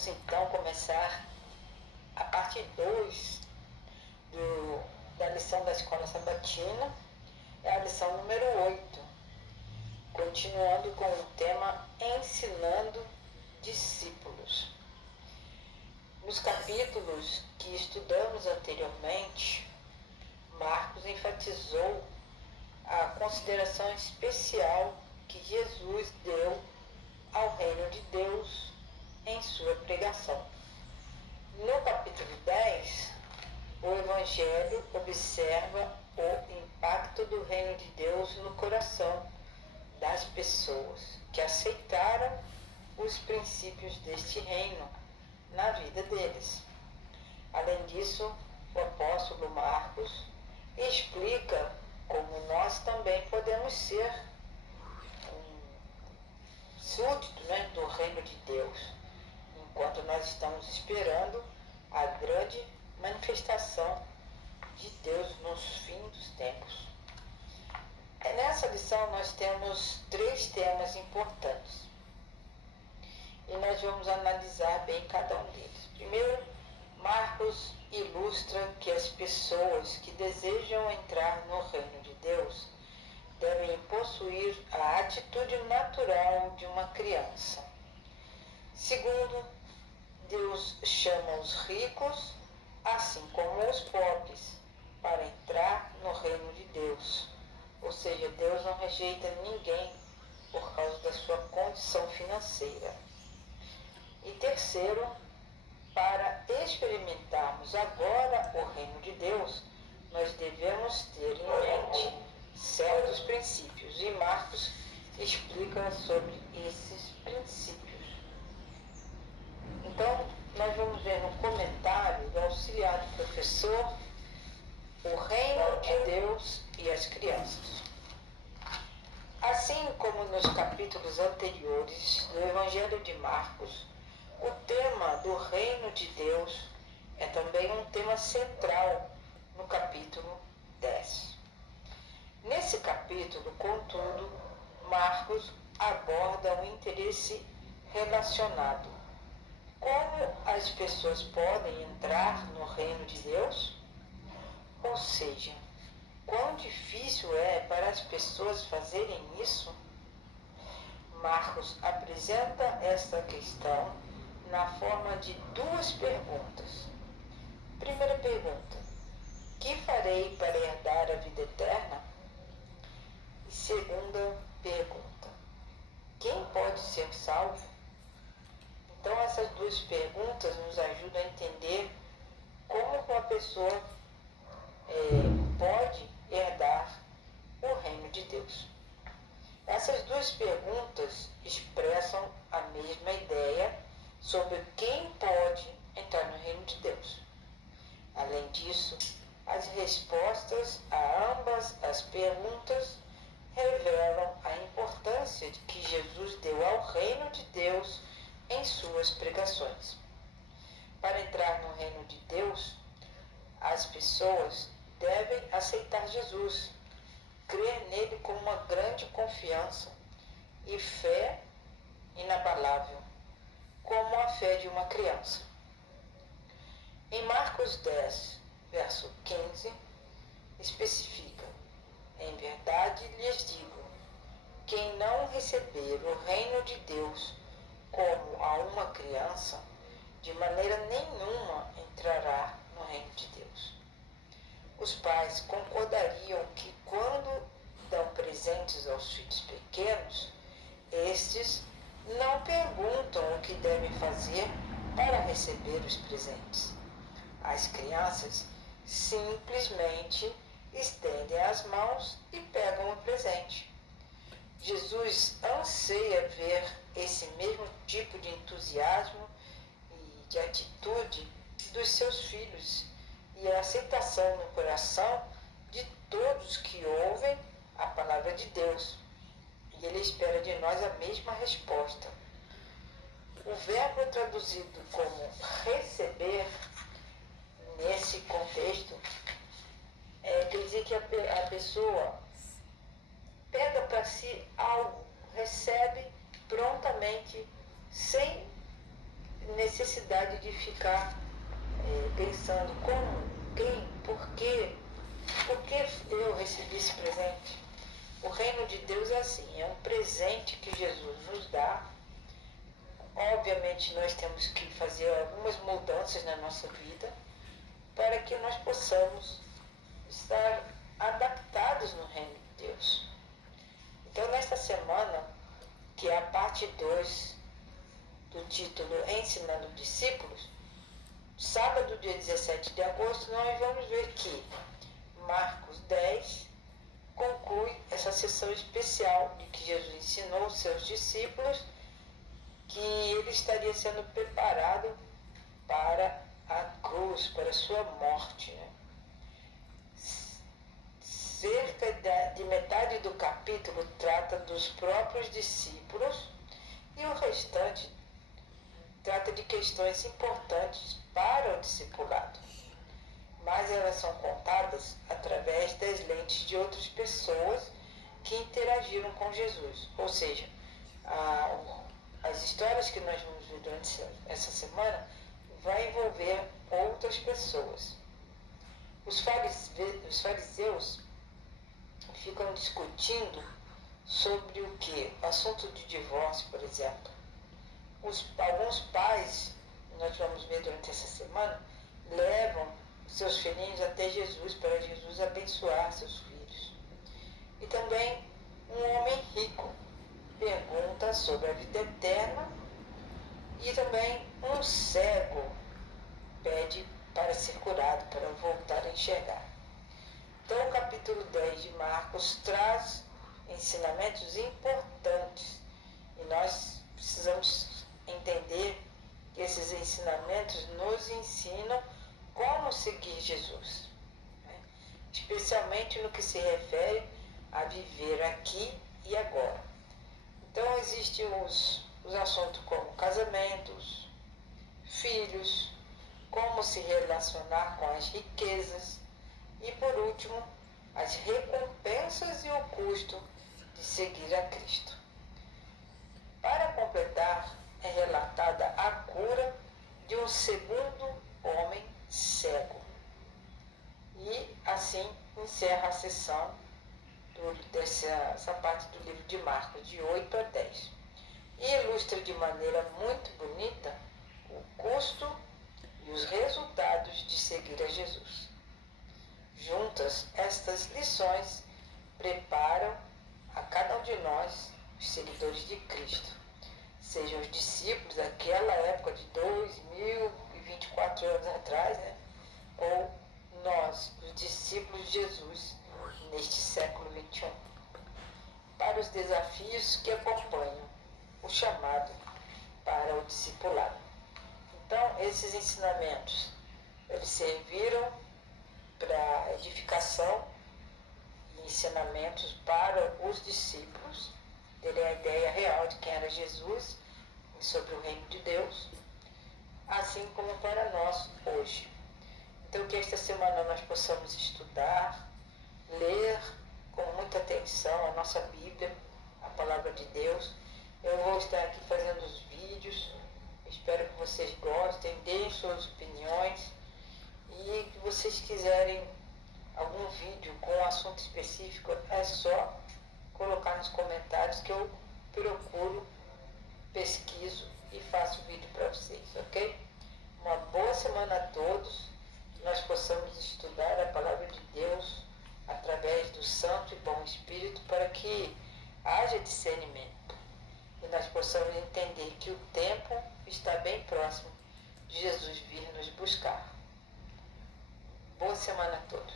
vamos então começar a parte 2 da lição da Escola Sabatina, é a lição número 8, continuando com o tema Ensinando Discípulos. Nos capítulos que estudamos anteriormente, Marcos enfatizou a consideração especial que Jesus deu ao reino de Deus em sua pregação. No capítulo 10, o Evangelho observa o impacto do reino de Deus no coração das pessoas que aceitaram os princípios deste reino na vida deles. Além disso, o apóstolo Marcos explica como nós também podemos ser súdito, do reino de Deus, enquanto nós estamos esperando a grande manifestação de Deus nos fins dos tempos. Nessa lição nós temos 3 temas importantes e nós vamos analisar bem cada um deles. Primeiro, Marcos ilustra que as pessoas que desejam entrar no reino de Deus devem possuir a atitude natural de uma criança. Segundo, Deus chama os ricos, assim como os pobres, para entrar no reino de Deus. Ou seja, Deus não rejeita ninguém por causa da sua condição financeira. E terceiro, para experimentarmos agora o reino de Deus, nós devemos ter em mente certos princípios. E Marcos explica sobre esses princípios. Então, nós vamos ver no comentário do auxiliar do professor o reino de Deus e as crianças. Assim como nos capítulos anteriores do Evangelho de Marcos, o tema do reino de Deus é também um tema central no capítulo 10. Nesse capítulo, contudo, Marcos aborda um interesse relacionado. Como as pessoas podem entrar no reino de Deus? Ou seja, quão difícil é para as pessoas fazerem isso? Marcos apresenta esta questão na forma de 2 perguntas. Primeira pergunta: que farei para herdar a vida eterna? E segunda pergunta: quem pode ser salvo? Então essas 2 perguntas nos ajudam a entender como uma pessoa pode herdar o reino de Deus. Essas 2 perguntas expressam a mesma ideia sobre quem pode entrar no reino de Deus. Além disso, as respostas a ambas as perguntas revelam a importância que Jesus deu ao reino de Deus em suas pregações. Para entrar no reino de Deus, as pessoas devem aceitar Jesus, crer nele com uma grande confiança e fé inabalável, como a fé de uma criança. Em Marcos 10, verso 15, especifica: em verdade lhes digo, quem não receber o reino de Deus como a uma criança, de maneira nenhuma entrará no reino de Deus. Os pais concordariam que quando dão presentes aos filhos pequenos, estes não perguntam o que devem fazer para receber os presentes. As crianças simplesmente estendem as mãos e pegam o presente. Jesus anseia ver esse mesmo tipo de entusiasmo e de atitude dos seus filhos e a aceitação no coração de todos que ouvem a palavra de Deus. E ele espera de nós a mesma resposta. O verbo traduzido como receber, nesse contexto, quer dizer que a pessoa pega para si algo, recebe prontamente, sem necessidade de ficar pensando como, quem, por que eu recebi esse presente. O reino de Deus é assim, é um presente que Jesus nos dá. Obviamente nós temos que fazer algumas mudanças na nossa vida para que nós possamos estar adaptados no reino de Deus. Então nesta semana, que é a parte 2 do título Ensinando Discípulos, sábado, dia 17 de agosto, nós vamos ver que Marcos 10 conclui essa sessão especial de que Jesus ensinou os seus discípulos que ele estaria sendo preparado para a cruz, para a sua morte. Né? Cerca de metade do capítulo trata dos próprios discípulos e o restante trata de questões importantes para o discipulado, mas elas são contadas através das lentes de outras pessoas que interagiram com Jesus. Ou seja, as histórias que nós vamos ver durante essa semana vai envolver outras pessoas. Os fariseus ficam discutindo sobre o que? O assunto de divórcio, por exemplo. Alguns pais, nós vamos ver durante essa semana, levam seus filhinhos até Jesus, para Jesus abençoar seus filhos. E também um homem rico pergunta sobre a vida eterna, e também um cego pede para ser curado, para voltar a enxergar. Então o capítulo 10 de Marcos traz ensinamentos importantes e nós precisamos entender que esses ensinamentos nos ensinam como seguir Jesus, né? Especialmente no que se refere a viver aqui e agora. Então existem os assuntos como casamentos, filhos, como se relacionar com as riquezas e, por último, as recompensas e o custo de seguir a Cristo. Para completar, é relatada a cura de um segundo homem cego. E assim encerra a sessão dessa parte do livro de Marcos, de 8 a 10. E ilustra de maneira muito bonita o custo e os resultados de seguir a Jesus. Juntas, estas lições preparam a cada um de nós, os seguidores de Cristo, sejam os discípulos daquela época de 2024 anos atrás, né? Ou nós, os discípulos de Jesus, neste século XXI, para os desafios que acompanham o chamado para o discipulado. Então, esses ensinamentos, eles serviram para edificação e ensinamentos para os discípulos, terem a ideia real de quem era Jesus e sobre o reino de Deus, assim como para nós hoje. Então, que esta semana nós possamos estudar, ler com muita atenção a nossa Bíblia, a Palavra de Deus. Eu vou estar aqui fazendo os vídeos, espero que vocês gostem, deem suas opiniões, e que vocês quiserem algum vídeo com um assunto específico, é só colocar nos comentários que eu procuro, pesquiso e faço vídeo para vocês, ok? Uma boa semana a todos, que nós possamos estudar a Palavra de Deus através do Santo e Bom Espírito, para que haja discernimento e nós possamos entender que o tempo está bem próximo de Jesus vir nos buscar. Boa semana a todos.